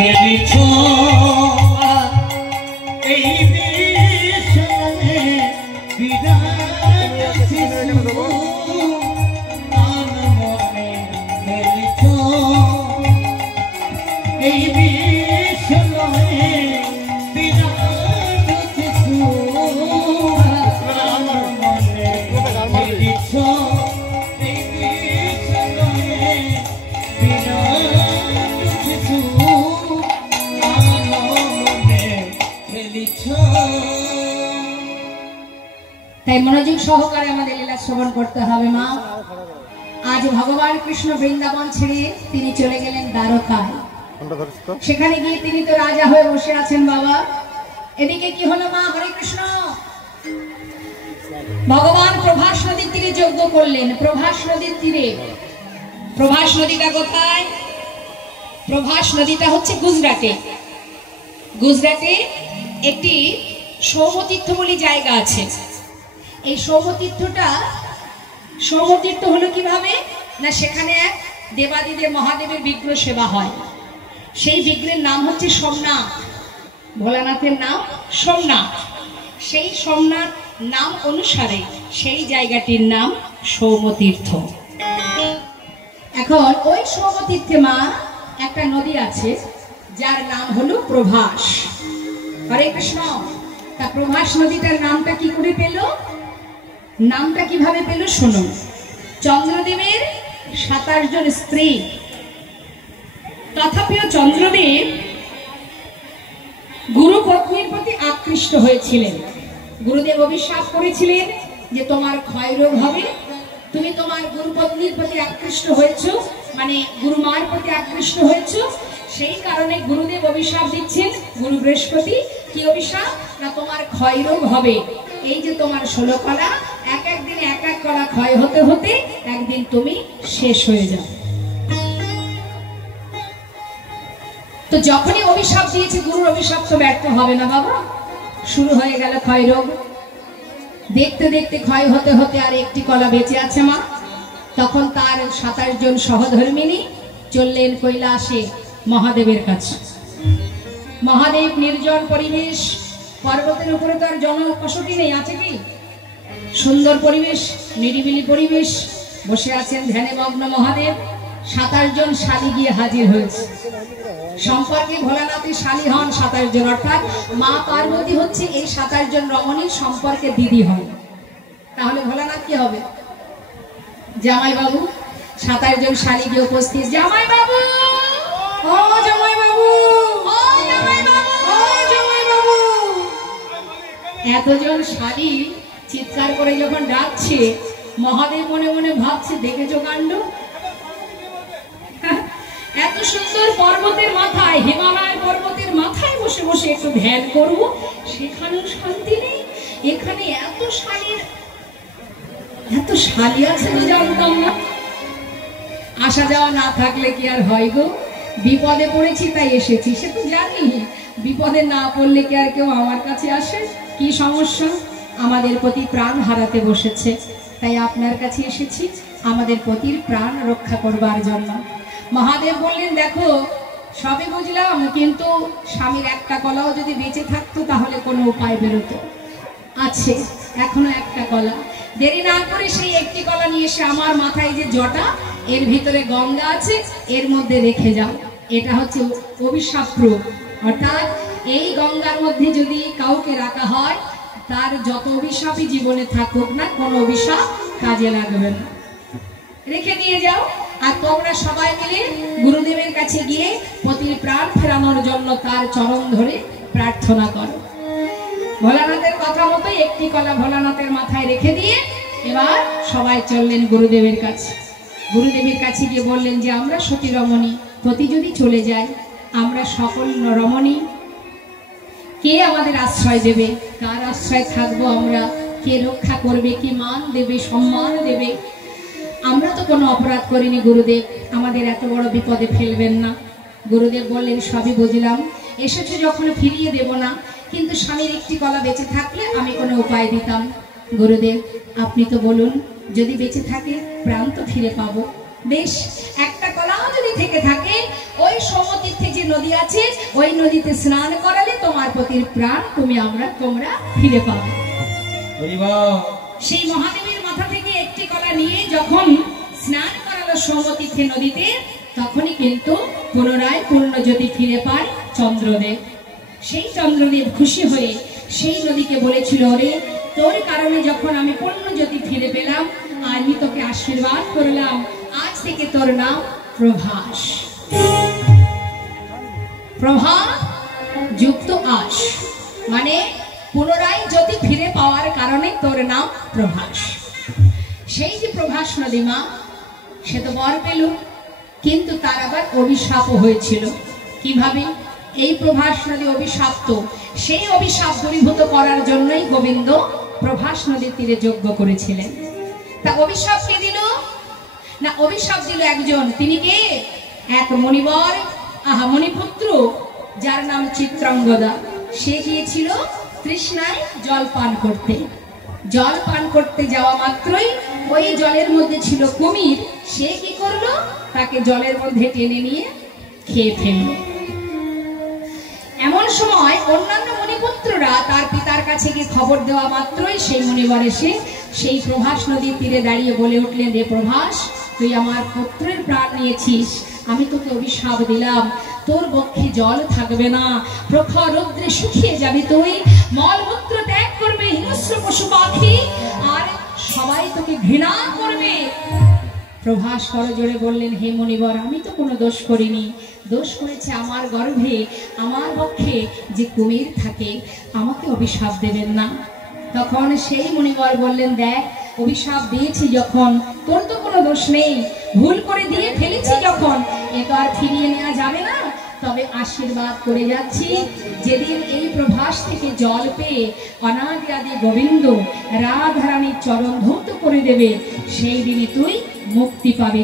খেলিছ এই বিষয়ে বিরাট শিশু মনে খেলিছ এই বিষয়ে বিরাট শিশু মনে খেলিছ এই বিষয়ে বিরাট শিশু মনে খেলিছ। তাই মনোযোগ সহকারে আমাদের লীলা শ্রবণ করতে হবে মা। আজ ভগবান কৃষ্ণ বৃন্দাবন ছেড়ে তিনি চলে গেলেন দ্বারকায়। সেখানে গিয়ে তিনি তো রাজা হয়ে বসে আছেন বাবা। এদিকে কি হলো মা? হরে কৃষ্ণ। ভগবান প্রভাস নদীর তীরে যজ্ঞ করলেন। প্রভাস নদীর তীরে। প্রভাস নদীটা কোথায়? প্রভাস নদীটা হচ্ছে গুজরাটে। গুজরাটে একটি সৌমতীর্থ বলে জায়গা আছে। এই সৌমতীর্থ হলো কিভাবে না, সেখানে এক দেবাদিদেব মহাদেবের বিগ্রহ সেবা হয়। সেই বিগ্রহের নাম হচ্ছে সোমনাথ। ভোলানাথের নাম সোমনাথ। সেই সোমনাথ নাম অনুসারে সেই জায়গাটির নাম সৌমতীর্থ। এখন ওই সৌমতীর্থে মা একটা নদী আছে যার নাম হলো প্রভাস। হরে কৃষ্ণ। তা প্রভাস নদীটার নামটা কি করে পেল? নামটা কিভাবে পেল শোনো। চন্দ্রদেবের 27 জন স্ত্রী, তথাপিও চন্দ্রদেব গুরু পত্নীর প্রতি আকৃষ্ট হয়েছিলেন। গুরুদেব অভিশাপ করেছিলেন যে তোমার ক্ষয় রোগ হবে, তুমি তোমার গুরু পত্নীর প্রতি আকৃষ্ট হয়েছ, মানে গুরুমার প্রতি আকৃষ্ট হয়েছ। সেই কারণে গুরুদেব অভিশাপ দিচ্ছেন। গুরু বৃহস্পতি কি অভিশাপ না, তোমার ক্ষয় রোগ হবে। এই যে তোমার 16 কলা, এক এক দিনে এক এক কলা ক্ষয় হতে হতে একদিন তুমি শেষ হয়ে যাও। তো যখনই অভিশাপ দিয়েছে, গুরুর অভিশাপ তো ব্যর্থ হবে না বাবা। শুরু হয়ে গেল ক্ষয় রোগ। দেখতে দেখতে ক্ষয় হতে হতে আর একটি কলা বেঁচে আছে মা। তখন তার 27 জন সহধর্মিনী চললেন কৈলাসে মহাদেবের কাছে। মহাদেব নির্জন পরিবেশ, পর্বতের উপরে তো আর জনবসতি নেই, আছে কি? সুন্দর পরিবেশ, নিরিবিলি পরিবেশ, বসে আছেন ধ্যানে মগ্ন মহাদেব। 27 জন শালী গিয়ে হাজির হয়েছে। সম্পর্কে ভোলানাথের শালী হন 27 জন, অর্থাৎ মা পার্বতী হচ্ছে এই 27 জন রমণীর সম্পর্কে দিদি হন। তাহলে ভোলানাথ কি হবে? জামাই বাবু। 27 জন শালী গিয়ে উপস্থিত। জামাই বাবু, ও জামাই বাবু, ও জামাই বাবু, ও জামাই বাবু। এতজন শালী চিৎকার করে যখন ডাকছে, মহাদেব মনে মনে ভাবছে দেখেছো কাণ্ড। এত সুন্দর পর্বতের মাথায়, হিমালয় পর্বতের মাথায় বসে বসে একটু ধ্যান করবো, সেখানেও শান্তি নেই। এখানে এত শালী আছে তো জানতাম না। আসা যাওয়া না থাকলে কি আর হয় গো? বিপদে পড়েছি তাই এসেছি, সে তো জানি। বিপদে না পড়লে কি আর কেউ আমার কাছে আসে? কি সমস্যা? আমাদের পতি প্রাণ হারাতে বসেছে, তাই আপনার কাছে এসেছি আমাদের পতির প্রাণ রক্ষা করবার জন্য। মহাদেব বললেন দেখো সবই বুঝলাম, কিন্তু স্বামীর একটা কলাও যদি বেঁচে থাকতো তাহলে কোনো উপায় বেরোতো। আছে এখনো একটা কলা। দেরি না করে সেই একটি কলা নিয়ে এসে আমার মাথায় যে জটা, এর ভিতরে গঙ্গা আছে, এর মধ্যে রেখে যাও। এটা হচ্ছে অভিশাপ প্রয়োগ, অর্থাৎ এই গঙ্গার মধ্যে যদি কাউকে রাখা হয় তার যত অভিশাপই জীবনে থাকুক না, কোনো অভিশাপ কাজে লাগবে না। রেখে দিয়ে যাও। আর তোমরা সবাই মিলে গুরুদেবের কাছে গিয়ে পতির প্রাণ ফেরানোর জন্য তার চরণ ধরে প্রার্থনা করো। ভোলানাথের কথা মতো একটি কলা ভোলানাথের মাথায় রেখে দিয়ে এবার সবাই চললেন গুরুদেবের কাছে। গুরুদেবের কাছে গিয়ে বললেন যে আমরা সতী রমণী, পতি যদি চলে যায় আমরা সকল রমণী, কে আমাদের আশ্রয় দেবে? কার আশ্রয় থাকবো আমরা? কে রক্ষা করবে? কে মান দেবে, সম্মান দেবে? আমরা তো কোনো অপরাধ করিনি গুরুদেব, আমাদের এত বড় বিপদে ফেলবেন না। গুরুদেব বললেন সবই বুঝলাম, এসেছে যখন ফিরিয়ে দেব না, কিন্তু স্বামীর একটি কলা বেঁচে থাকলে আমি কোনো উপায় দিতাম। গুরুদেব আপনি তো বলুন, যদি বেঁচে থাকে প্রাণ তো ফিরে পাবো। বেশ, একটা কলা যদি থেকে থাকে, ওই সমতীর্থে যে নদী আছে, ওই নদীতে স্নান করালে তোমার পতির প্রাণ তোমরা ফিরে পাবে। সেই মহাদেবের মাথা থেকে একটি কলা নিয়ে যখন স্নান করালো সৌমতীর্থে নদীতে, তখনই কিন্তু পুনরায় পূর্ণজ্যোতি ফিরে পায় চন্দ্রদেব। সেই চন্দ্রদেব খুশি হয়ে সেই নদীকে বলেছিল, ওরে তোর কারণে যখন আমি পূর্ণজ্যোতি ফিরে পেলাম, আমি তোকে আশীর্বাদ করলাম, আজ থেকে তোর নাম প্রভাস। প্রভা যুক্ত আস মানে পুনরায় জ্যোতি ফিরে পাওয়ার কারণে তোর নাম প্রভাস। সেই যে প্রভাস নদী মা, সে তো বর পেল, কিন্তু তার আবার অভিশাপও হয়েছিল। কিভাবে? এই প্রভাস নদী অভিশাপ্ত, সেই অভিশাপ দূরীভূত করার জন্যই গোবিন্দ প্রভাস নদীর তীরে যজ্ঞ করেছিলেন। তা অভিশাপ কে দিল? না, অভিশাপ দিল একজন, তিনি কে? এক মণিবর, মণিপুত্র, যার নাম চিত্রাঙ্গদা। সে গিয়েছিল তৃষ্ণায় জল পান করতে। জল পান করতে যাওয়া মাত্রই ওই জলের মধ্যে ছিল কুমির। সে কি করলো? তাকে জলের মধ্যে টেনে নিয়ে খেয়ে ফেললো। এমন সময় অন্যান্য মণিপুত্ররা তার পিতার কাছে গিয়ে খবর দেওয়া মাত্রই সেই মণিবর এসে সেই প্রভাস নদীর তীরে দাঁড়িয়ে বলে উঠলেন, রে প্রভাস, তুই আমার পুত্রের প্রাণ নিয়েছিস, আমি তোকে অভিশাপ দিলাম, তোর বক্ষে জল থাকবে না, প্রখর রৌদ্রে শুকিয়ে যাবি তুই, মলমূত্র ত্যাগ করবে হিংস্র পশু পাখি, আর সবাই তোকে ঘৃণা করবে। প্রভাস করজোড়ে বললেন, হে মণিবর, আমি তো কোনো দোষ করিনি, দোষ করেছে আমার গর্ভে, আমার বক্ষে যে কুমির থাকে, আমাকে অভিশাপ দেবেন না। তখন সেই মণিবর বললেন, দেখ, অভিশাপ দিয়েছি যখন, তোর তো কোনো দোষ নেই, ভুল করে দিয়ে ফেলেছি যখন, এ তো আর ফিরিয়ে নেওয়া যাবে না। তবে আশীর্বাদ করে যাচ্ছি, যেদিন এই প্রভাস থেকে জল পেয়ে অনাদি আদি গোবিন্দ রাধারানীর চরণ ধৌত করে দেবে, সেই দিনে তুই মুক্তি পাবি।